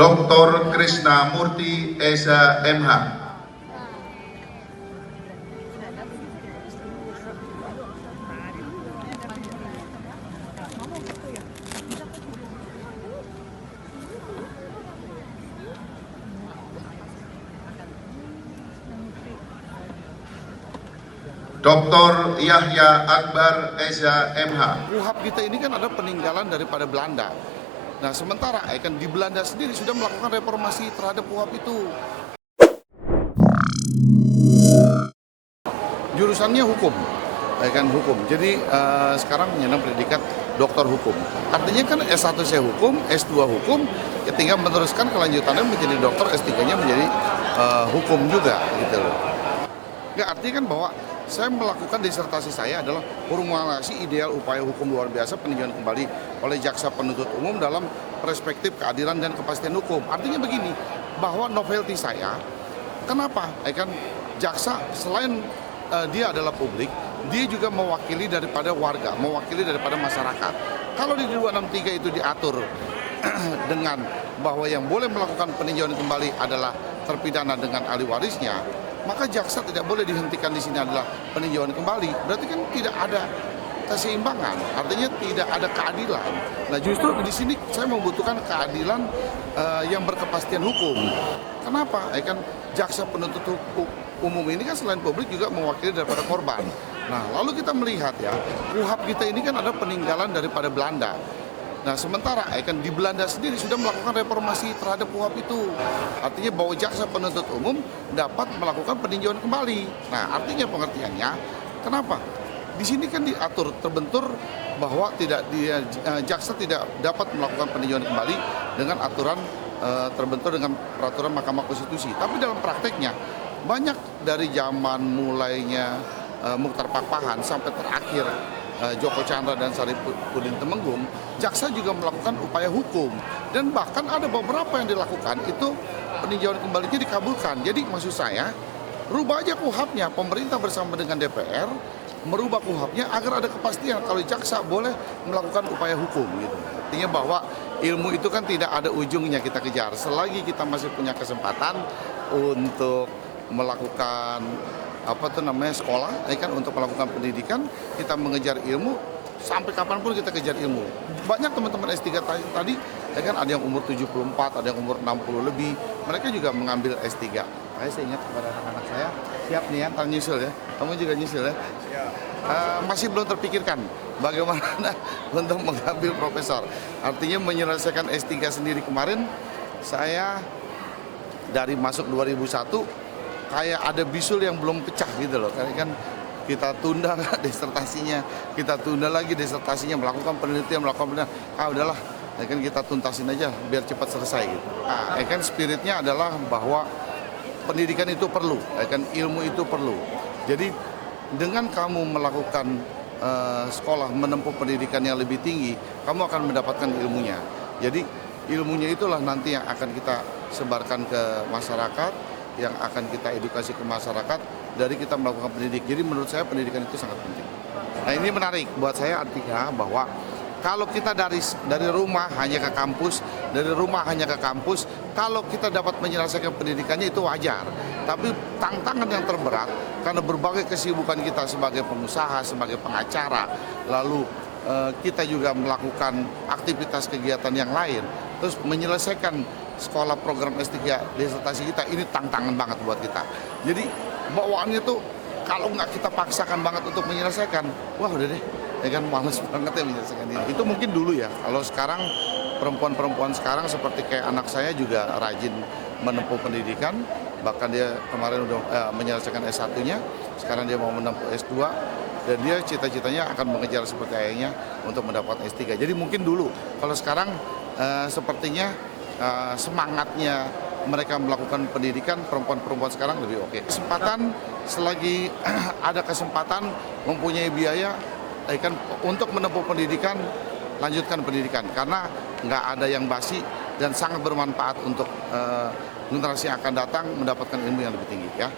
Dr. Krishna Murti Esa MH. Dr. Yahya Akbar Eza MH. KUHP kita ini kan ada peninggalan daripada Belanda. Nah, sementara kan di Belanda sendiri sudah melakukan reformasi terhadap KUHP itu. Jurusannya hukum, hukum. Jadi sekarang menyandang predikat doktor hukum. Artinya kan S1 saya hukum, S2 hukum, ya tinggal meneruskan kelanjutannya menjadi dokter, S3-nya menjadi hukum juga gitu loh. Nggak, artinya kan bahwa saya melakukan disertasi saya adalah formulasi ideal upaya hukum luar biasa peninjauan kembali oleh jaksa penuntut umum dalam perspektif keadilan dan kepastian hukum. Artinya begini, bahwa novelty saya, kenapa? Jaksa selain dia adalah publik, dia juga mewakili daripada warga, mewakili daripada masyarakat. Kalau di 263 itu diatur dengan bahwa yang boleh melakukan peninjauan kembali adalah terpidana dengan ahli warisnya, maka jaksa tidak boleh dihentikan di sini adalah peninjauan kembali. Berarti kan tidak ada keseimbangan, artinya tidak ada keadilan. Nah, justru di sini saya membutuhkan keadilan yang berkepastian hukum. Kenapa? Jaksa penuntut umum ini kan selain publik juga mewakili daripada korban. Nah, lalu kita melihat ya, KUHP kita ini kan ada peninggalan daripada Belanda. Nah, sementara di Belanda sendiri sudah melakukan reformasi terhadap KUHP itu. Artinya bahwa jaksa penuntut umum dapat melakukan peninjauan kembali. Nah, artinya pengertiannya, kenapa? Di sini kan diatur, terbentur bahwa jaksa tidak dapat melakukan peninjauan kembali dengan aturan terbentur dengan peraturan Mahkamah Konstitusi. Tapi dalam prakteknya, banyak dari zaman mulainya Muchtar Pakpahan sampai terakhir Joko Chandra dan Saripudin Temenggung, jaksa juga melakukan upaya hukum. Dan bahkan ada beberapa yang dilakukan itu peninjauan kembalinya dikabulkan. Jadi maksud saya, rubah aja KUHP-nya, pemerintah bersama dengan DPR merubah KUHP-nya agar ada kepastian kalau jaksa boleh melakukan upaya hukum gitu. Artinya bahwa ilmu itu kan tidak ada ujungnya kita kejar. Selagi kita masih punya kesempatan untuk melakukan sekolah, untuk melakukan pendidikan, kita mengejar ilmu sampai kapanpun kita kejar ilmu. Banyak teman-teman S3 tadi, ada yang umur 74, ada yang umur 60 lebih, mereka juga mengambil S3. Saya ingat kepada anak-anak saya, siap nih ya, ntar nyusul ya, kamu juga nyusul ya. Masih belum terpikirkan bagaimana untuk mengambil profesor. Artinya menyelesaikan S3 sendiri kemarin, saya dari masuk 2001, kayak ada bisul yang belum pecah gitu loh, karena kan kita tunda disertasinya, kita tunda lagi disertasinya, melakukan penelitian, udahlah, kita tuntasin aja biar cepat selesai gitu. Nah, spiritnya adalah bahwa pendidikan itu perlu, ilmu itu perlu. Jadi dengan kamu melakukan sekolah, menempuh pendidikan yang lebih tinggi, kamu akan mendapatkan ilmunya. Jadi ilmunya itulah nanti yang akan kita sebarkan ke masyarakat, yang akan kita edukasi ke masyarakat dari kita melakukan pendidik. Jadi menurut saya pendidikan itu sangat penting. Nah, ini menarik buat saya, artinya bahwa kalau kita dari rumah hanya ke kampus, kalau kita dapat menyelesaikan pendidikannya itu wajar. Tapi tantangan yang terberat karena berbagai kesibukan kita sebagai pengusaha, sebagai pengacara, lalu kita juga melakukan aktivitas kegiatan yang lain, terus menyelesaikan sekolah program S3 disertasi kita, ini tantangan banget buat kita. Jadi bawaannya tuh kalau nggak kita paksakan banget untuk menyelesaikan, wah udah deh, males banget ya menyelesaikan ini. Itu mungkin dulu ya. Kalau sekarang perempuan-perempuan sekarang seperti kayak anak saya juga rajin menempuh pendidikan, bahkan dia kemarin udah menyelesaikan S1-nya, sekarang dia mau menempuh S2, dan dia cita-citanya akan mengejar seperti ayahnya untuk mendapat S3. Jadi mungkin dulu, kalau sekarang sepertinya semangatnya mereka melakukan pendidikan, perempuan-perempuan sekarang lebih oke. Kesempatan, selagi ada kesempatan, mempunyai biaya, untuk menempuh pendidikan, lanjutkan pendidikan. Karena nggak ada yang basi dan sangat bermanfaat untuk generasi yang akan datang mendapatkan ilmu yang lebih tinggi ya.